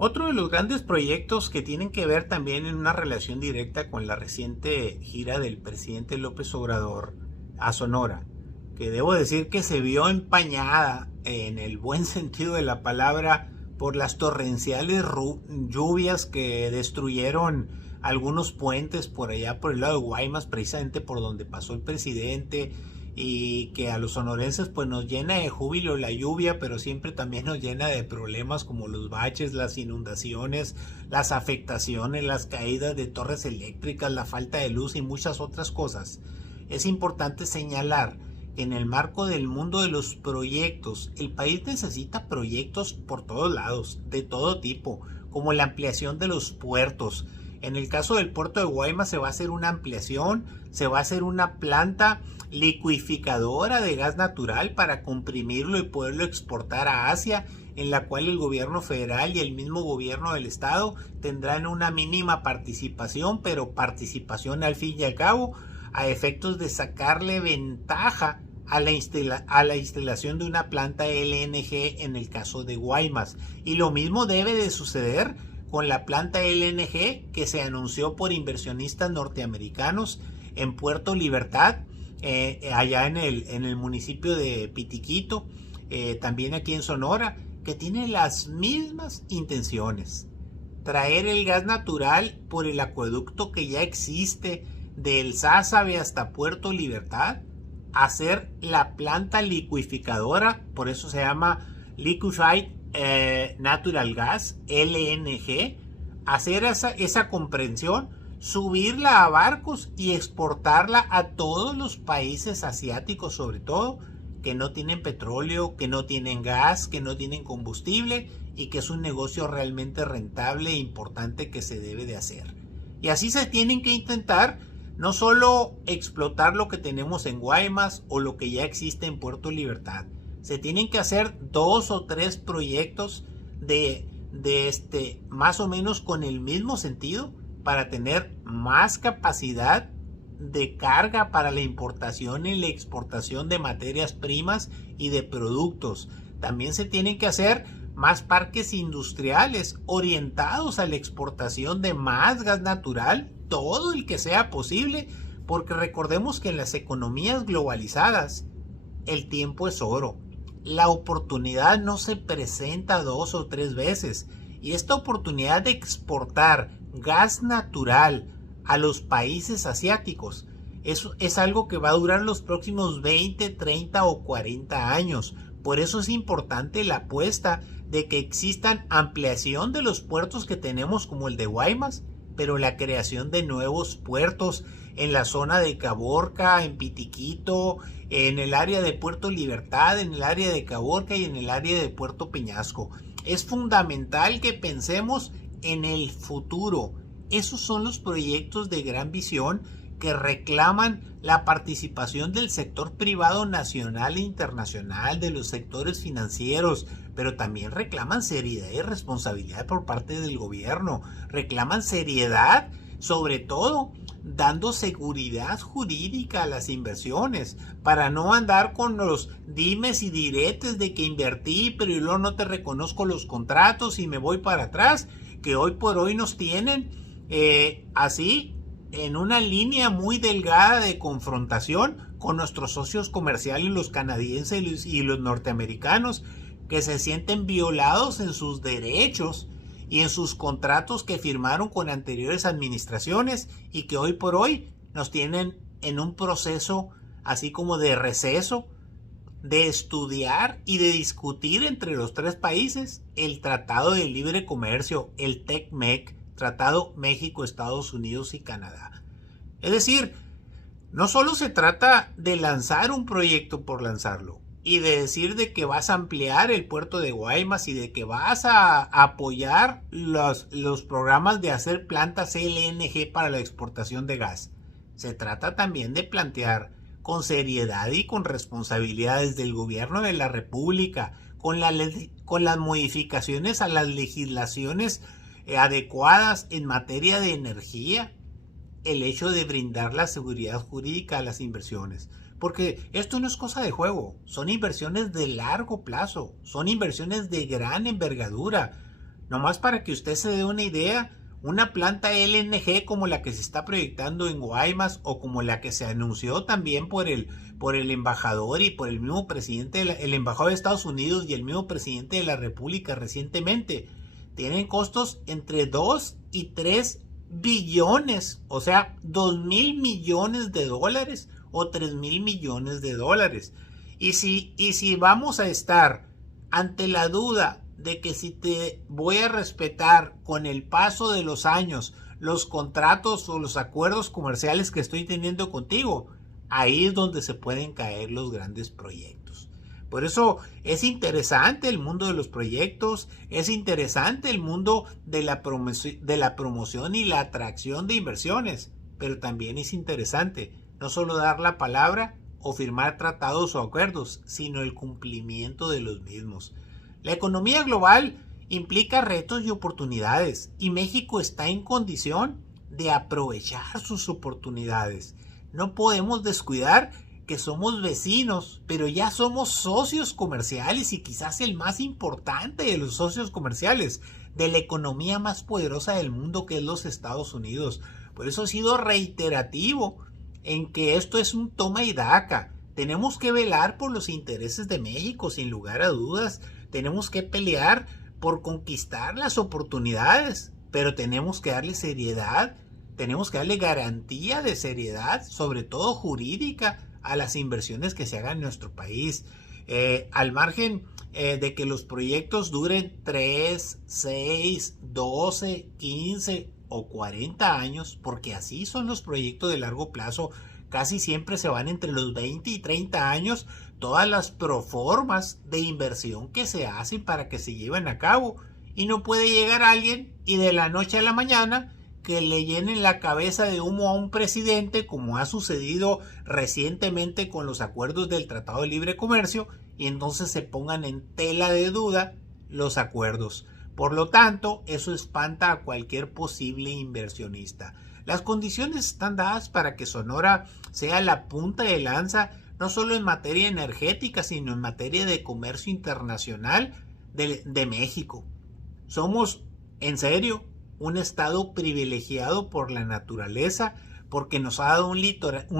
Otro de los grandes proyectos que tienen que ver también en una relación directa con la reciente gira del presidente López Obrador a Sonora, que debo decir que se vio empañada en el buen sentido de la palabra por las torrenciales lluvias que destruyeron algunos puentes por allá por el lado de Guaymas, precisamente por donde pasó el presidente, y que a los sonorenses pues nos llena de júbilo la lluvia, pero siempre también nos llena de problemas como los baches, las inundaciones, las afectaciones, las caídas de torres eléctricas, la falta de luz y muchas otras cosas. Es importante señalar que en el marco del mundo de los proyectos, el país necesita proyectos por todos lados, de todo tipo, como la ampliación de los puertos. En el caso del puerto de Guaymas se va a hacer una ampliación, se va a hacer una planta liquificadora de gas natural para comprimirlo y poderlo exportar a Asia, en la cual el gobierno federal y el mismo gobierno del estado tendrán una mínima participación, pero participación al fin y al cabo, a efectos de sacarle ventaja a la instalación de una planta LNG en el caso de Guaymas. Y lo mismo debe de suceder con la planta LNG que se anunció por inversionistas norteamericanos en Puerto Libertad, allá en el municipio de Pitiquito, también aquí en Sonora, que tiene las mismas intenciones. Traer el gas natural por el acueducto que ya existe del Sázabe hasta Puerto Libertad, hacer la planta liquificadora, por eso se llama Liquefied Natural Gas, LNG, hacer esa comprensión, subirla a barcos y exportarla a todos los países asiáticos, sobre todo, que no tienen petróleo, que no tienen gas, que no tienen combustible y que es un negocio realmente rentable e importante que se debe de hacer. Y así se tienen que intentar no solo explotar lo que tenemos en Guaymas o lo que ya existe en Puerto Libertad, se tienen que hacer 2 o 3 proyectos de más o menos con el mismo sentido para tener más capacidad de carga para la importación y la exportación de materias primas y de productos. También se tienen que hacer más parques industriales orientados a la exportación de más gas natural, todo el que sea posible, porque recordemos que en las economías globalizadas el tiempo es oro. La oportunidad no se presenta 2 o 3 veces, y esta oportunidad de exportar gas natural a los países asiáticos es algo que va a durar los próximos 20, 30 o 40 años. Por eso es importante la apuesta de que existan ampliación de los puertos que tenemos como el de Guaymas, pero la creación de nuevos puertos en la zona de Caborca, en Pitiquito, en el área de Puerto Libertad, en el área de Caborca y en el área de Puerto Peñasco. Es fundamental que pensemos en el futuro. Esos son los proyectos de gran visión que reclaman la participación del sector privado nacional e internacional, de los sectores financieros, pero también reclaman seriedad y responsabilidad por parte del gobierno. Reclaman seriedad, sobre todo dando seguridad jurídica a las inversiones, para no andar con los dimes y diretes de que invertí, pero luego no te reconozco los contratos y me voy para atrás, que hoy por hoy nos tienen así en una línea muy delgada de confrontación con nuestros socios comerciales, los canadienses y los norteamericanos, que se sienten violados en sus derechos y en sus contratos que firmaron con anteriores administraciones, y que hoy por hoy nos tienen en un proceso así como de receso, de estudiar y de discutir entre los 3 países el Tratado de Libre Comercio, el TEC-MEC, Tratado México, Estados Unidos y Canadá. Es decir, no solo se trata de lanzar un proyecto por lanzarlo y de decir de que vas a ampliar el puerto de Guaymas y de que vas a apoyar los programas de hacer plantas LNG para la exportación de gas. Se trata también de plantear con seriedad y con responsabilidades del gobierno de la República, con las modificaciones a las legislaciones adecuadas en materia de energía, el hecho de brindar la seguridad jurídica a las inversiones. Porque esto no es cosa de juego, son inversiones de largo plazo, son inversiones de gran envergadura. Nomás para que usted se dé una idea, una planta LNG como la que se está proyectando en Guaymas o como la que se anunció también por el embajador y por el mismo presidente, el embajador de Estados Unidos y el mismo presidente de la República recientemente, tienen costos entre 2 y 3 billones, o sea, 2,000 millones de dólares o 3,000 millones de dólares. Y si vamos a estar ante la duda de que si te voy a respetar con el paso de los años los contratos o los acuerdos comerciales que estoy teniendo contigo, ahí es donde se pueden caer los grandes proyectos. Por eso es interesante el mundo de los proyectos, es interesante el mundo de la promoción y la atracción de inversiones, pero también es interesante no solo dar la palabra o firmar tratados o acuerdos, sino el cumplimiento de los mismos. La economía global implica retos y oportunidades, y México está en condición de aprovechar sus oportunidades. No podemos descuidar que somos vecinos, pero ya somos socios comerciales y quizás el más importante de los socios comerciales de la economía más poderosa del mundo, que es los Estados Unidos. Por eso he sido reiterativo en que esto es un toma y daca. Tenemos que velar por los intereses de México, sin lugar a dudas. Tenemos que pelear por conquistar las oportunidades, pero tenemos que darle seriedad, tenemos que darle garantía de seriedad, sobre todo jurídica, a las inversiones que se hagan en nuestro país. Al margen de que los proyectos duren 3, 6, 12, 15 o 40 años, porque así son los proyectos de largo plazo, casi siempre se van entre los 20 y 30 años, todas las proformas de inversión que se hacen para que se lleven a cabo. Y no puede llegar alguien y de la noche a la mañana que le llenen la cabeza de humo a un presidente, como ha sucedido recientemente con los acuerdos del Tratado de Libre Comercio, y entonces se pongan en tela de duda los acuerdos. Por lo tanto, eso espanta a cualquier posible inversionista. Las condiciones están dadas para que Sonora sea la punta de lanza, no solo en materia energética, sino en materia de comercio internacional de México. Somos, en serio, un estado privilegiado por la naturaleza, porque nos ha dado un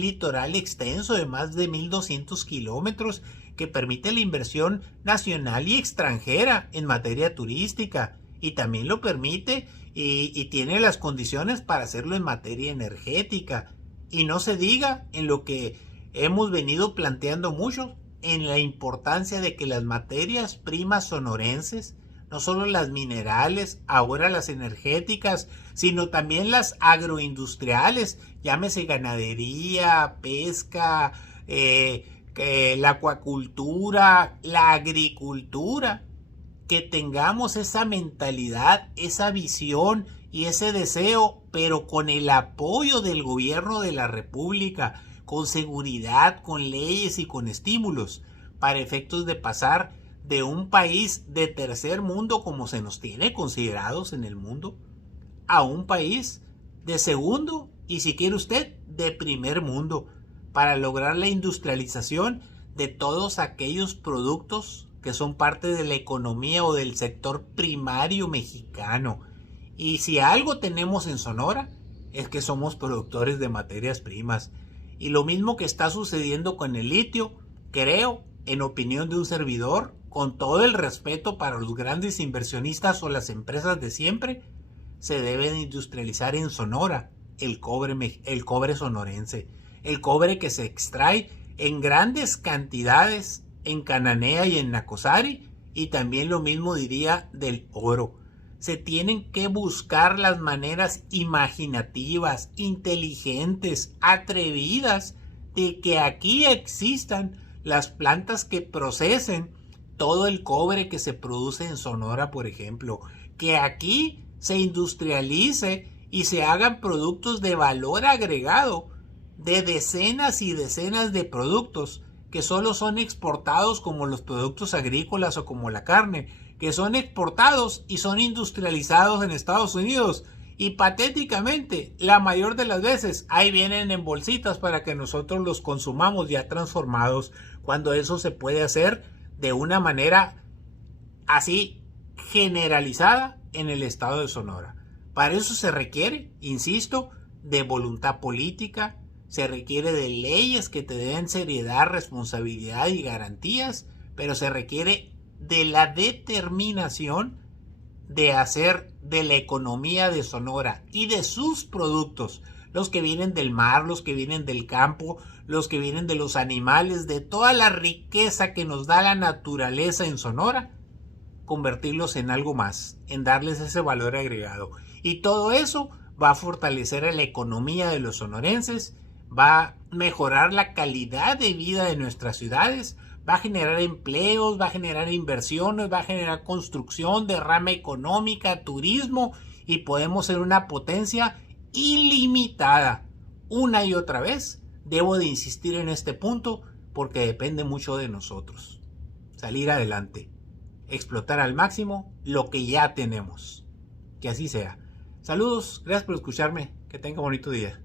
litoral extenso de más de 1,200 kilómetros que permite la inversión nacional y extranjera en materia turística, y también lo permite y tiene las condiciones para hacerlo en materia energética. Y no se diga en lo que hemos venido planteando mucho, en la importancia de que las materias primas sonorenses, no solo las minerales, ahora las energéticas, sino también las agroindustriales, llámese ganadería, pesca, la acuacultura, la agricultura, que tengamos esa mentalidad, esa visión y ese deseo, pero con el apoyo del gobierno de la República, con seguridad, con leyes y con estímulos, para efectos de pasar de un país de tercer mundo, como se nos tiene considerados en el mundo, a un país de segundo y, si quiere usted, de primer mundo, para lograr la industrialización de todos aquellos productos que son parte de la economía o del sector primario mexicano. Y si algo tenemos en Sonora, es que somos productores de materias primas. Y lo mismo que está sucediendo con el litio, creo, en opinión de un servidor, con todo el respeto para los grandes inversionistas o las empresas de siempre, se debe de industrializar en Sonora el cobre sonorense, el cobre que se extrae en grandes cantidades en Cananea y en Nacozari, y también lo mismo diría del oro. Se tienen que buscar las maneras imaginativas, inteligentes, atrevidas, de que aquí existan las plantas que procesen todo el cobre que se produce en Sonora, por ejemplo, que aquí se industrialice y se hagan productos de valor agregado, de decenas y decenas de productos que solo son exportados, como los productos agrícolas o como la carne, que son exportados y son industrializados en Estados Unidos, y patéticamente la mayor de las veces ahí vienen en bolsitas para que nosotros los consumamos ya transformados, cuando eso se puede hacer de una manera así generalizada en el estado de Sonora. Para eso se requiere, insisto, de voluntad política, se requiere de leyes que te den seriedad, responsabilidad y garantías, pero se requiere de la determinación de hacer de la economía de Sonora y de sus productos, los que vienen del mar, los que vienen del campo, los que vienen de los animales, de toda la riqueza que nos da la naturaleza en Sonora, convertirlos en algo más, en darles ese valor agregado. Y todo eso va a fortalecer a la economía de los sonorenses, va a mejorar la calidad de vida de nuestras ciudades, va a generar empleos, va a generar inversiones, va a generar construcción, derrama económica, turismo, y podemos ser una potencia ilimitada. Una y otra vez debo de insistir en este punto porque depende mucho de nosotros. Salir adelante, explotar al máximo lo que ya tenemos. Que así sea. Saludos, gracias por escucharme, que tenga bonito día.